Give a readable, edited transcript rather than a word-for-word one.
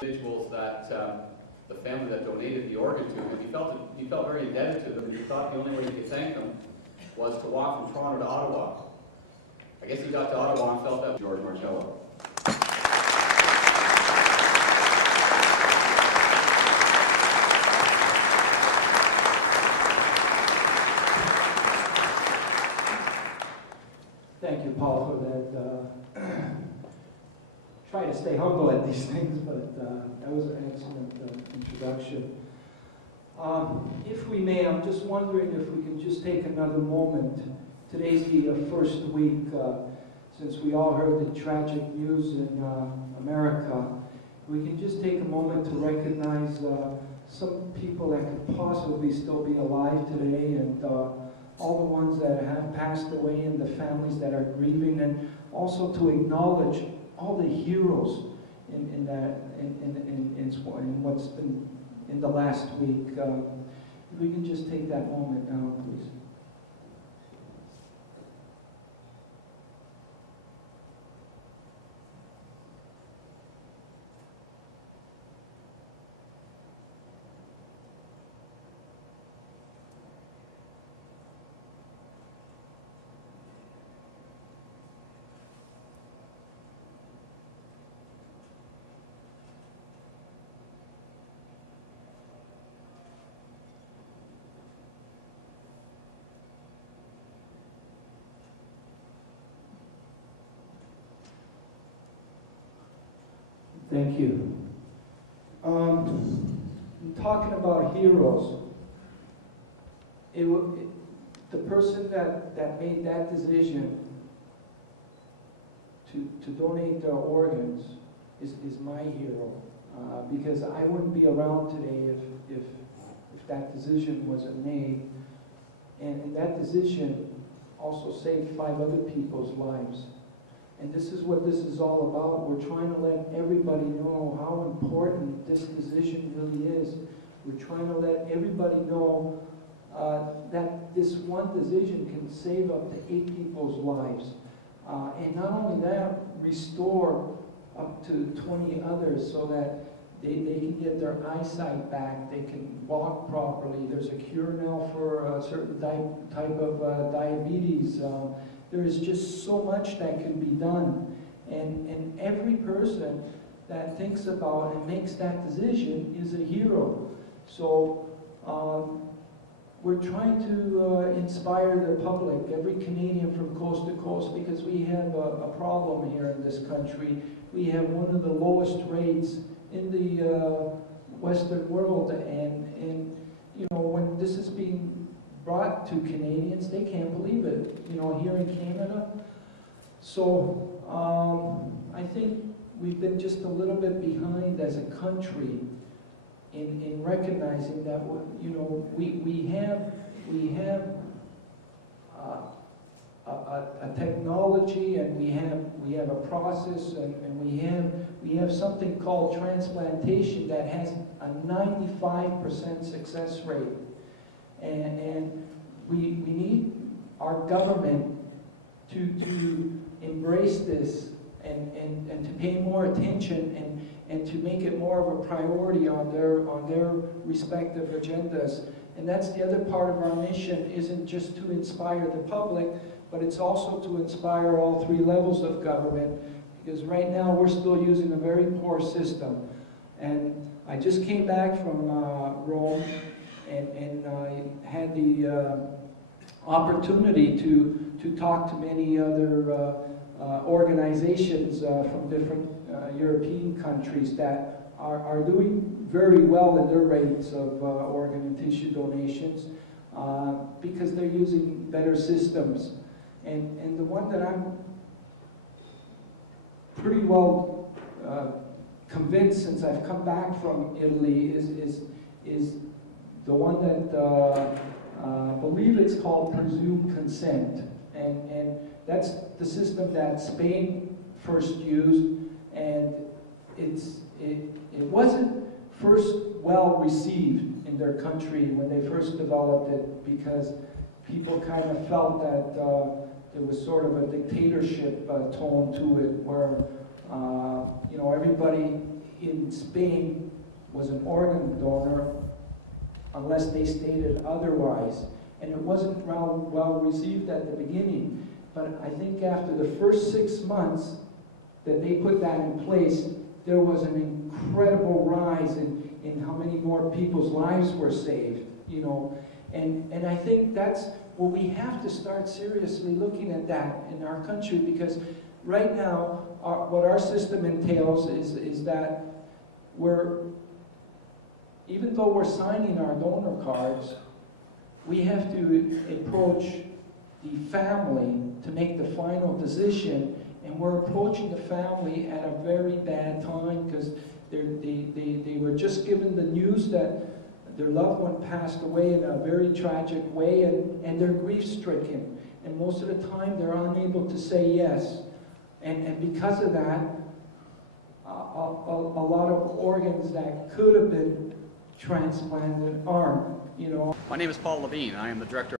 Individuals that the family that donated the organ to him, he felt very indebted to them, and he thought the only way he could thank them was to walk from Toronto to Ottawa. I guess he got to Ottawa and felt that George Marcello. Thank you, Paul, for that. Try to stay humble at these things, but that was an excellent introduction. If we may, I'm just wondering if we can just take another moment. Today's the first week since we all heard the tragic news in America. We can just take a moment to recognize some people that could possibly still be alive today, and all the ones that have passed away and the families that are grieving, and also to acknowledge all the heroes in what's been in the last week. If we can just take that moment now, please. Thank you. Talking about heroes, the person that made that decision to donate their organs is my hero, because I wouldn't be around today if that decision wasn't made, and that decision also saved 5 other people's lives. And this is what this is all about. We're trying to let everybody know how important this decision really is. We're trying to let everybody know that this one decision can save up to 8 people's lives. And not only that, restore up to 20 others so that they can get their eyesight back, they can walk properly. There's a cure now for a certain type of diabetes. There is just so much that can be done. And every person that thinks about and makes that decision is a hero. So we're trying to inspire the public, every Canadian from coast to coast, because we have a problem here in this country. We have one of the lowest rates in the Western world, and you know, when this is being brought to Canadians, they can't believe it, you know, here in Canada. So I think we've been just a little bit behind as a country in recognizing that, you know, we have a technology, and we have a process, and we have something called transplantation that has a 95% success rate. And we need our government to embrace this and to pay more attention and to make it more of a priority on their respective agendas. And that's the other part of our mission, isn't just to inspire the public, but it's also to inspire all 3 levels of government, because right now we're still using a very poor system. And I just came back from Rome, and I had the opportunity to talk to many other organizations from different European countries that are doing very well in their rates of organ and tissue donations because they're using better systems. And the one that I'm pretty well convinced since I've come back from Italy is the one that I believe it's called presumed consent, and that's the system that Spain first used, and it wasn't first well received in their country when they first developed it, because people kind of felt that there was sort of a dictatorship tone to it, where you know, everybody in Spain was an organ donor unless they stated otherwise. And it wasn't well received at the beginning. But I think after the first 6 months that they put that in place, there was an incredible rise in how many more people's lives were saved, you know. And I think that's, well, we have to start seriously looking at that in our country, because right now, what our system entails is that even though we're signing our donor cards, we have to approach the family to make the final decision, and we're approaching the family at a very bad time, because they were just given the news that their loved one passed away in a very tragic way, and they're grief-stricken. And most of the time, they're unable to say yes. And because of that, a lot of organs that could have been transplanted aren't, you know. My name is Paul Levine. I am the director